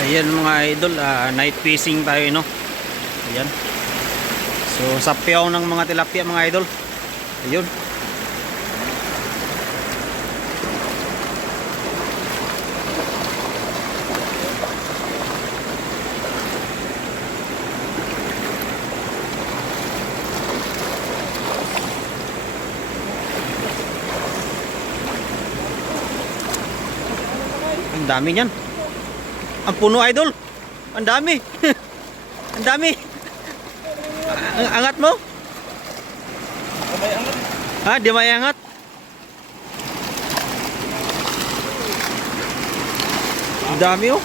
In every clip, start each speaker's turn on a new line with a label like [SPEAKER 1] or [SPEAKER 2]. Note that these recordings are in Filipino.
[SPEAKER 1] Ayan mga idol, ah, night fishing tayo no. Ayan. So sapyaw ng mga tilapia mga idol. Ayun. Ang dami niyan. Ang puno idol. Ang dami. Ang dami. Ang angat mo? Ha, di may angat. Ang dami oh.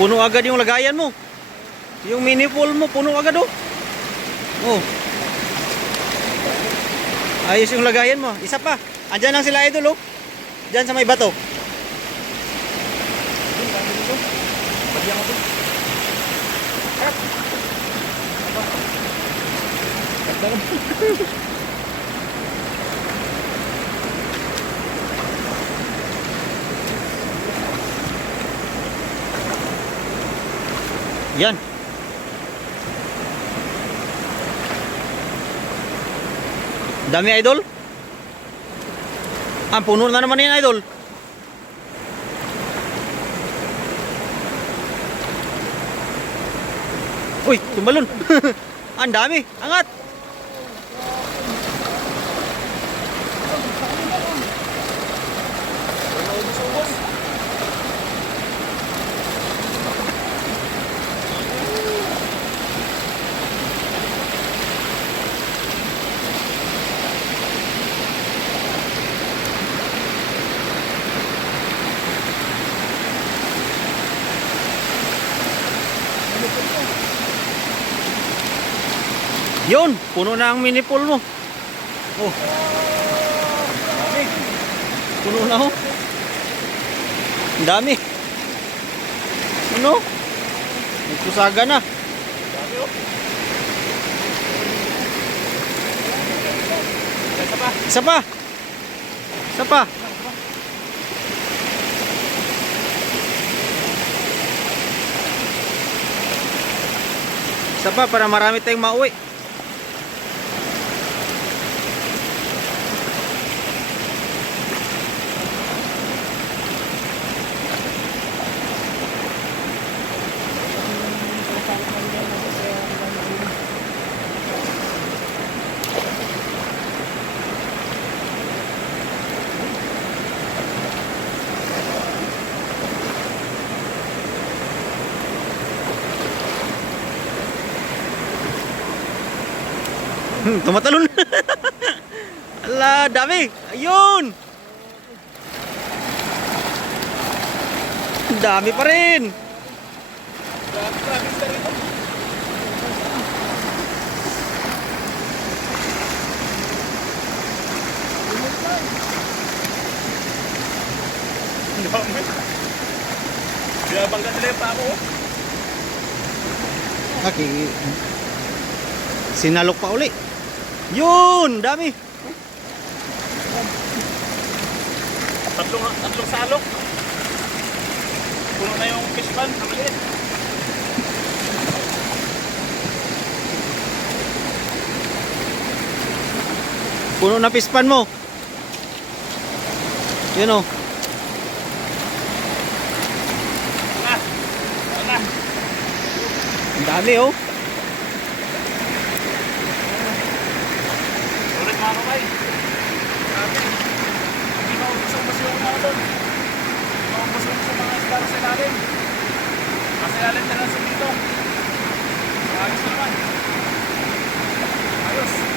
[SPEAKER 1] Puno agad yung lagayan mo. Yung mini pool mo, puno agad oh. Oh. Ayos yung lagayan mo. Isa pa. Andyan lang sila idol oh. Diyan sa may bato. Yan. Dami idol. Ah, puno na naman yan idol. Uy, tumalon. Ang dami. Angat. Yun, puno na ang mini pool mo. Oh. Dami. Puno na oh. Dami. Ano? Nagkusaga na. Isa pa. Isa pa. Isa pa para marami tayong mauwi. tumatalon. Ala, dami. Ayun. Dami pa rin.
[SPEAKER 2] Binabangga nila yung pako.
[SPEAKER 1] Aki. Sinalok pa uli. Yun, dami.
[SPEAKER 2] Tatlong, tatlong salok. Puno na yung fish pan. Ang maliit.
[SPEAKER 1] Puno na pispan mo. Yun oh.
[SPEAKER 2] Na. Na.
[SPEAKER 1] Ang dami oh.
[SPEAKER 2] ilalim. Nasa ilalim na lang sa dito. Ayos naman. Ayos.